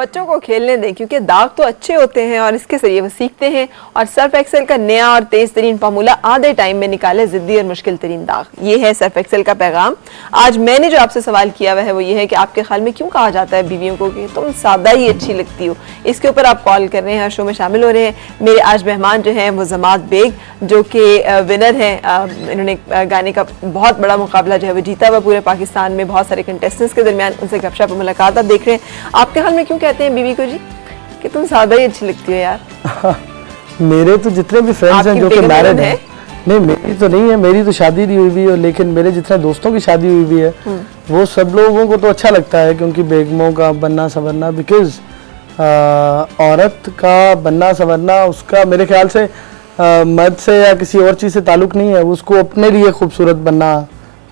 बच्चों को खेलने दें, क्योंकि दाग तो अच्छे होते हैं और इसके जरिए वो सीखते हैं। और सर्फ एक्सेल का नया और तेज तरीन फार्मूला आधे टाइम में निकाले जिद्दी और मुश्किल तरीन दाग। ये है सर्फ एक्सेल का पैगाम। आज मैंने जो आपसे सवाल किया हुआ है वो ये है कि आपके ख्याल में क्यों कहा जाता है बीवियों को कि तुम सादा ही अच्छी लगती हो। इसके ऊपर आप कॉल कर रहे हैं, शो में शामिल हो रहे हैं। मेरे आज मेहमान जो हैं वो जमात बेग, जो कि विनर हैं। इन्होंने गाने का बहुत बड़ा मुकाबला जो है वो जीता हुआ पूरे पाकिस्तान में, बहुत सारे कंटेस्टेंट्स के दरमियान। उनसे गपशप मुलाकात आप देख रहे हैं। आपके ख्याल में क्यों कहते हैं बीवी को जी कि तुम सादा ही अच्छी लगती हो यार? मेरे तो जितने भी फ्रेंड्स हैं जो कि मैरिड हैं, नहीं मेरी तो नहीं है, मेरी तो शादी नहीं हुई है, लेकिन मेरे जितने दोस्तों की शादी हुई भी है वो सब लोगों को तो अच्छा लगता है, क्योंकि बेगमों का बनना संवरना, बिकॉज औरत का बनना संवरना उसका मेरे ख्याल से मर्द से या किसी और चीज़ से ताल्लुक नहीं है। उसको अपने लिए खूबसूरत बनना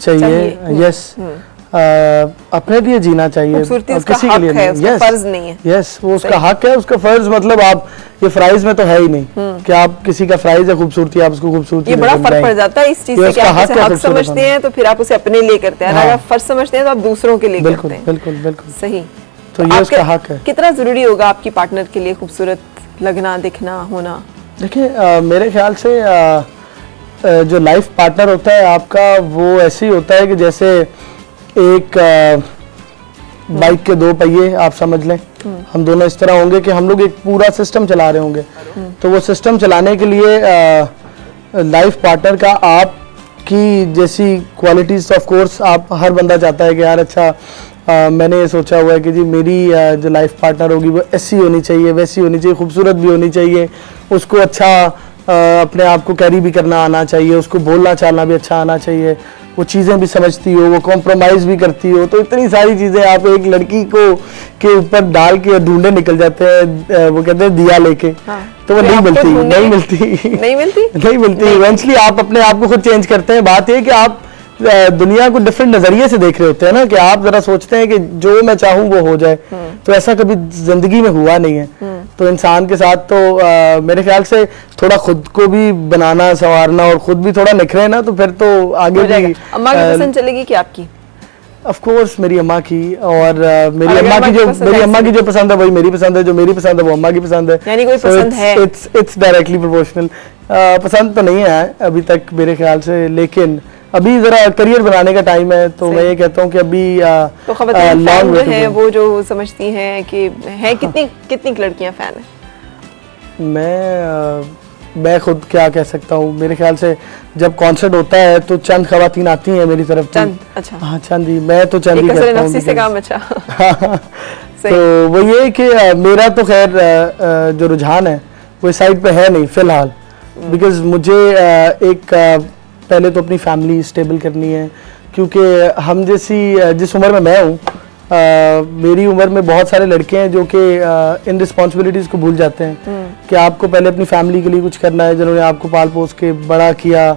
चाहिए। यस, अपने लिए जीना चाहिए, किसी के लिए नहीं। यस, फर्ज नहीं है। यस, वो उसका हक है, उसका फर्ज। मतलब आप ये फ्राइज में तो है ही नहीं कि आप किसी का फ्राइज है खूबसूरती, आप उसको खूबसूरती, ये बड़ा फर्क पड़ जाता है इस चीज से कि आप उसे हक समझते हैं तो फिर आप उसे अपने लिए करते हैं, अगर आप फर्ज समझते हैं तो आप दूसरों के लिए करते हैं। बिल्कुल बिल्कुल सही। तो ये उसका हक है। कितना जरूरी होगा आपकी पार्टनर के लिए खूबसूरत लगना, दिखना, होना? देखिए, मेरे ख्याल से जो लाइफ पार्टनर होता है आपका वो ऐसे ही होता है कि जैसे एक बाइक के दो पहिए आप समझ लें। हम दोनों इस तरह होंगे कि हम लोग एक पूरा सिस्टम चला रहे होंगे। तो वो सिस्टम चलाने के लिए लाइफ पार्टनर का आपकी जैसी क्वालिटीज, ऑफ कोर्स आप हर बंदा चाहता है कि यार अच्छा मैंने ये सोचा हुआ है कि जी मेरी जो लाइफ पार्टनर होगी वो ऐसी होनी चाहिए, वैसी होनी चाहिए, खूबसूरत भी होनी चाहिए, उसको अच्छा अपने आप को कैरी भी करना आना चाहिए, उसको बोलना चालना भी अच्छा आना चाहिए, वो चीज़ें भी समझती हो, वो कॉम्प्रोमाइज़ भी करती हो। तो इतनी सारी चीज़ें आप एक लड़की को के ऊपर डाल के ढूंढे निकल जाते हैं, वो कहते हैं दिया लेके। हाँ। तो वो नहीं मिलती, नहीं मिलती, नहीं मिलती, नहीं मिलती। इवेंचुअली आप अपने आप को खुद चेंज करते हैं। बात ये कि आप दुनिया को डिफरेंट नजरिए से देख रहे होते हैं ना, कि आप जरा सोचते हैं कि जो मैं चाहूँ वो हो जाए। तो ऐसा कभी जिंदगी में हुआ नहीं है। तो इंसान के साथ तो मेरे ख्याल से थोड़ा खुद को भी बनाना संवारना और खुद भी थोड़ा निखरे ना, तो फिर तो आगे भी। अम्मा की पसंद चलेगी कि आपकी? ऑफ कोर्स मेरी अम्मा की, और मेरी अम्मा की जो पसंद है वही मेरी पसंद है, जो मेरी पसंद है वो अम्मा की पसंद है। यानी कोई पसंद है? It's directly proportional. पसंद तो नहीं है अभी तक मेरे ख्याल से, लेकिन अभी जरा करियर बनाने का टाइम है। तो मैं ये कहता हूँ कि अभी तो ख़वातीन फैन जो है वो जो समझती हैं कि है कितनी लड़कियां फैन हैं? मैं खुद क्या कह सकता हूँ, मेरे ख्याल से जब कॉन्सर्ट होता है तो चंद खवातीन आती हैं मेरी तरफ। चंद? अच्छा। हाँ चंद ही, मैं तो चंद ही कहता हूँ से काम। अच्छा। तो वो ये कि मेरा तो खैर जो रुझान है वो इस साइड पे है नहीं फिलहाल, बिकॉज मुझे एक पहले तो अपनी फैमिली स्टेबल करनी है, क्योंकि हम जिस उम्र में मैं हूँ, मेरी उम्र में बहुत सारे लड़के हैं जो कि इन रिस्पॉन्सिबिलिटीज़ को भूल जाते हैं कि आपको पहले अपनी फैमिली के लिए कुछ करना है, जिन्होंने आपको पाल पोस के बड़ा किया,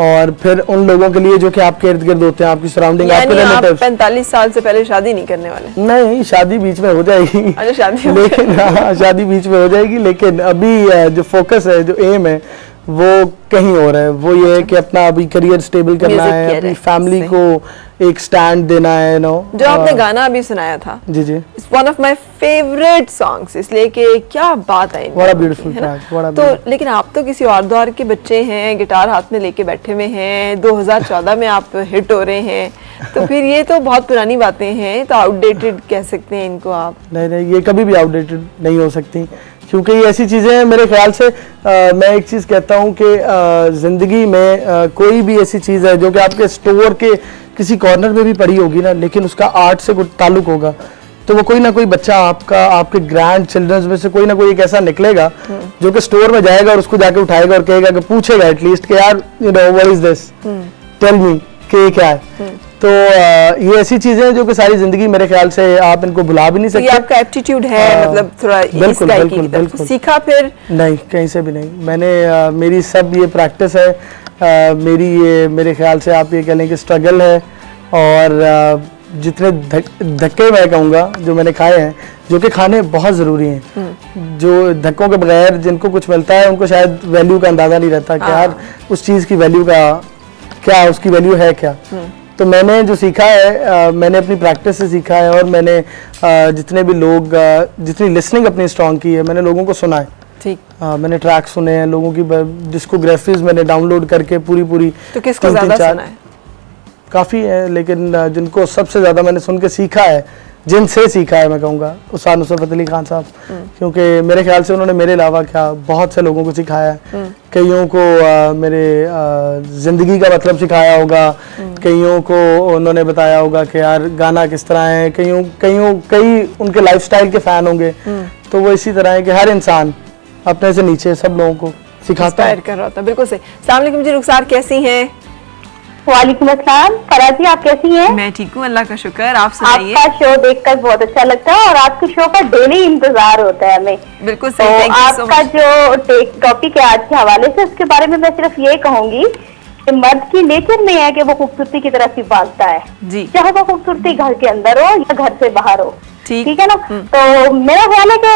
और फिर उन लोगों के लिए जो कि आपके इर्द गिर्द होते हैं, आपकी सराउंडिंग, आपके रिलेटिव्स। 45 साल से पहले शादी नहीं करने वाले? नहीं, शादी बीच में हो जाएगी। अच्छा, शादी लेकिन हाँ, शादी बीच में हो जाएगी, लेकिन अभी जो फोकस है, जो एम है वो कहीं और है। वो ये है कि अपना अभी करियर स्टेबल करना है, अपनी फैमिली को एक स्टैंड देना है। नो, जो आपने गाना अभी सुनाया था, जी जी, it's one of my favourite songs, इसलिए कि क्या बात है, बड़ा ब्यूटीफुल ट्रैक। तो लेकिन आप तो किसी और दौर के बच्चे हैं, गिटार हाथ में लेके बैठे हुए हैं, 2014 में आप हिट हो रहे हैं, तो फिर ये तो बहुत पुरानी बातें हैं, तो आउटडेटेड कह सकते हैं इनको आप? नहीं, ये कभी भी आउटडेटेड नहीं हो सकती, क्योंकि ये ऐसी चीज़ें हैं। मेरे ख्याल से मैं एक चीज़ कहता हूँ कि ज़िंदगी में कोई भी ऐसी चीज़ है जो कि आपके स्टोर के किसी कॉर्नर में भी पड़ी होगी ना, लेकिन उसका आर्ट से कुछ ताल्लुक होगा, तो वो कोई ना कोई बच्चा आपके ग्रैंड चिल्ड्रंस में से कोई ना कोई एक ऐसा निकलेगा जो कि स्टोर में जाएगा और उसको जाके उठाएगा और कहेगा, कि पूछेगा एटलीस्ट कि यार you know what is this, tell me कि क्या है। तो ये ऐसी चीजें हैं जो कि सारी जिंदगी मेरे ख्याल से आप इनको भुला भी नहीं सकते। ये आपका एप्टीट्यूड है, मतलब थोड़ा इस टाइप की तरफ सीखा? फिर नहीं, कहीं से भी नहीं। मैंने मेरी सब ये प्रैक्टिस है, मेरी ये मेरे ख्याल से आप ये कह लें कि स्ट्रगल है, और जितने धक्के मैं कहूँगा जो मैंने खाए हैं, जो कि खाने बहुत ज़रूरी हैं, जो धक्कों के बगैर जिनको कुछ मिलता है उनको शायद वैल्यू का अंदाज़ा नहीं रहता कि यार उस चीज़ की वैल्यू का क्या, उसकी वैल्यू है क्या। तो मैंने जो सीखा है मैंने अपनी प्रैक्टिस से सीखा है, और मैंने जितने भी लोग जितनी लिसनिंग अपनी स्ट्रॉन्ग की है, मैंने लोगों को सुना है। ठीक। मैंने ट्रैक सुने हैं लोगों की, डिस्कोग्राफीज मैंने डाउनलोड करके पूरी। तो किसको ज़्यादा सुना है? काफ़ी है, लेकिन जिनको सबसे ज़्यादा मैंने सुन के सीखा है, जिनसे सीखा है, मैं कहूँगा उस्ताद नुसरत अली खान साहब, क्योंकि मेरे ख्याल से उन्होंने मेरे अलावा क्या बहुत से लोगों को सिखाया है। कईयों को मेरे ज़िंदगी का मतलब सिखाया होगा, कईयों को उन्होंने बताया होगा कि यार गाना किस तरह है, कई उनके लाइफस्टाइल के फ़ैन होंगे। तो वो इसी तरह है कि हर इंसान अपने से नीचे सब लोगों को सिखाता है, कर रहा होता है। बिल्कुल सही। अस्सलाम वालेकुम जी, रुखसार कैसी हैं? वालेकुम अस्सलाम। फराज जी आप कैसी हैं? मैं ठीक हूँ, अल्लाह का शुक्र। आप सुनाइए। आपका शो देखकर बहुत अच्छा लगता है और आपके शो का डेली इंतजार होता है हमें। बिल्कुल सही। तो आपका जो टॉपिक है आज के हवाले से, उसके बारे में मैं सिर्फ ये कहूंगी कि मर्द की नेचर में है कि वो खूबसूरती की तरफ ही भागता है जी, चाहे वो खूबसूरती घर के अंदर हो या घर से बाहर हो। ठीक है ना। तो मेरा ख्याल है कि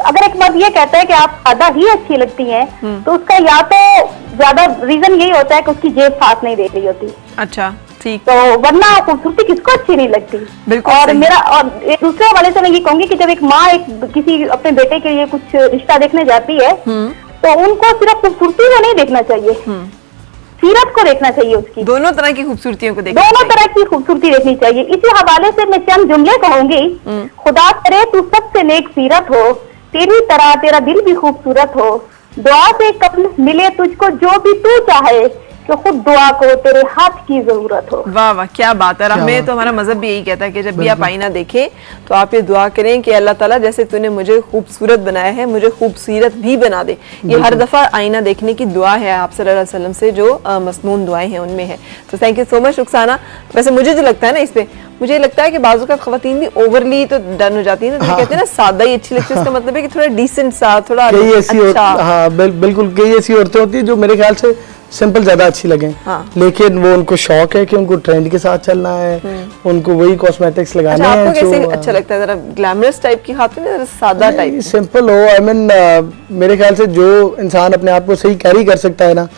अगर एक मर्द ये कहता है कि आप ज्यादा ही अच्छी लगती हैं, तो उसका या तो ज्यादा रीजन यही होता है कि उसकी जेब साथ नहीं दे रही होती। अच्छा ठीक। तो वरना खूबसूरती किसको अच्छी नहीं लगती। बिल्कुल। और मेरा और एक दूसरे हवाले से मैं ये कहूंगी कि जब एक माँ किसी अपने बेटे के लिए कुछ रिश्ता देखने जाती है, तो उनको सिर्फ खूबसूरती को नहीं देखना चाहिए, सीरत को देखना चाहिए, उसकी दोनों तरह की खूबसूरतियों को देखना दोनों तरह की खूबसूरती देखनी चाहिए। इसी हवाले से मैं चंद जुमले कहूंगी। खुदा करे तू सबसे नेक सीरत हो, तेरी तरह तेरा दिल भी खूबसूरत हो, दुआ से कब्ल मिले तुझको जो भी तू चाहे, कि खुद दुआ को तेरे हाथ की जरूरत हो। वाह वाह, क्या बात है। हमें तो हमारा मजहब भी यही कहता है कि जब भी आप आईना देखें तो आप ये दुआ करें कि अल्लाह ताला जैसे तूने मुझे खूबसूरत बनाया है, मुझे खूबसूरत भी बना दे। ये हर दफा आईना देखने की दुआ है आप सल्लल्लाहु अलैहि वसल्लम से, जो मसनून दुआएं हैं उनमें है। तो thank you so much Rukhsana. वैसे मुझे जो लगता है ना, इस पे मुझे लगता है कि बाजू का खवातीन भी ओवरली तो डन हो जाती है ना, तो कहते हैं ना सादा ही अच्छी लगती है। इसका मतलब है कि थोड़ा डिसेंट सा, थोड़ा अच्छा। बिल्कुल कई ऐसी औरतें होती है जो मेरे ख्याल से सिंपल ज्यादा अच्छी लगे। लेकिन वो उनको शौक है कि उनको ट्रेंड के साथ चलना है, उनको वही कॉस्मेटिक्स लगाने हैं। आपको कैसे अच्छा लगता है? जरा ग्लैमरस टाइप की खातून है, सादा टाइप, सिंपल हो। आई मीन मेरे ख्याल से जो इंसान अपने आप को सही कैरी कर सकता है ना,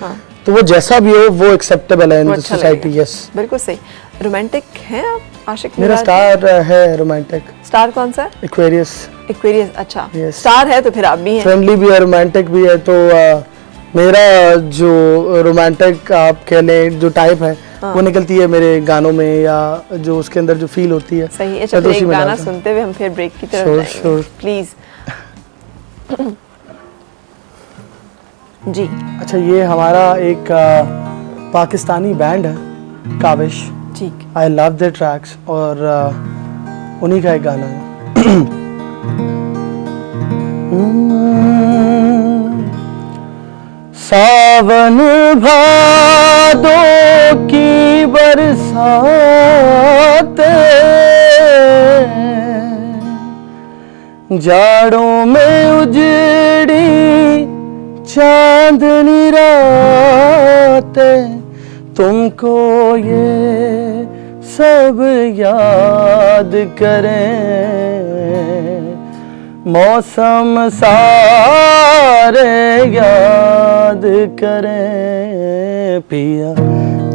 तो वो जैसा भी हो वो एक्सेप्टेबल है इन द सोसाइटी। यस बिल्कुल सही। रोमांटिक हैं आप? आशिक मेरा स्टार है रोमांटिक। स्टार कौन सा? एक्वेरियस। एक्वेरियस, अच्छा स्टार है तो फिर आप भी हैं। फ्रेंडली भी है, रोमांटिक भी है। तो मेरा जो रोमांटिक आप कह लें जो टाइप है, वो निकलती है मेरे गानों में, या जो उसके अंदर जो फील होती है। सही है। चलो एक गाना सुनते हुए हम फिर ब्रेक की तरफ जाएंगे प्लीज। जी अच्छा, ये हमारा एक पाकिस्तानी बैंड है काविश। ठीक। आई लव देयर ट्रैक्स, और उन्हीं का एक गाना है। सावन भादों की बरसात, जाड़ों में उजड़ी चांदनी रात, तुमको ये सब याद करें, मौसम सारे याद करें। पिया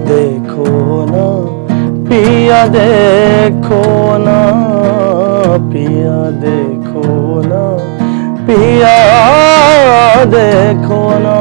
देखो ना, पिया देखो ना, पिया देखो ना, पिया देखो ना।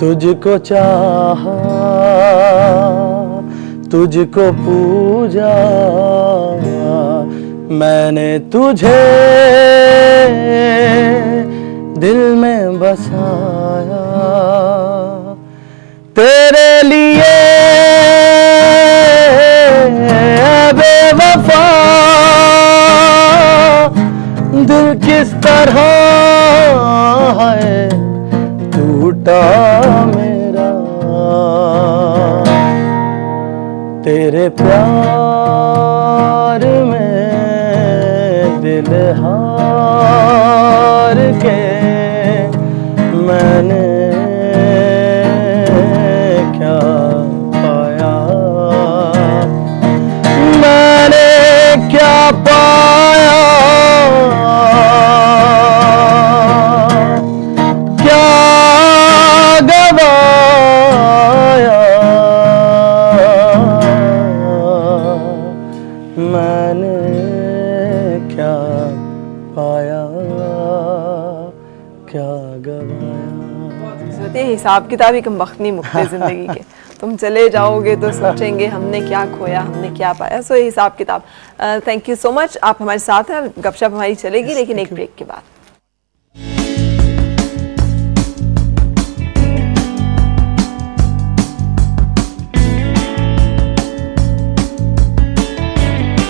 तुझको चाहा, तुझको पूजा, मैंने तुझे दिल में बसाया, तेरे लिए बेवफा दिल किस तरह है दिल हार के मैंने क्या पाया, मैंने क्या पाया, क्या गवाया, मैंने क्या पाया, क्या गवाया। हिसाब किताब ही कम वक्त नहीं मुकते जिंदगी के। तुम चले जाओगे तो सोचेंगे हमने क्या खोया, हमने क्या पाया। सो हिसाब किताब। थैंक यू सो मच, आप हमारे साथ हैं। गपशप हमारी चलेगी लेकिन एक ब्रेक के बाद।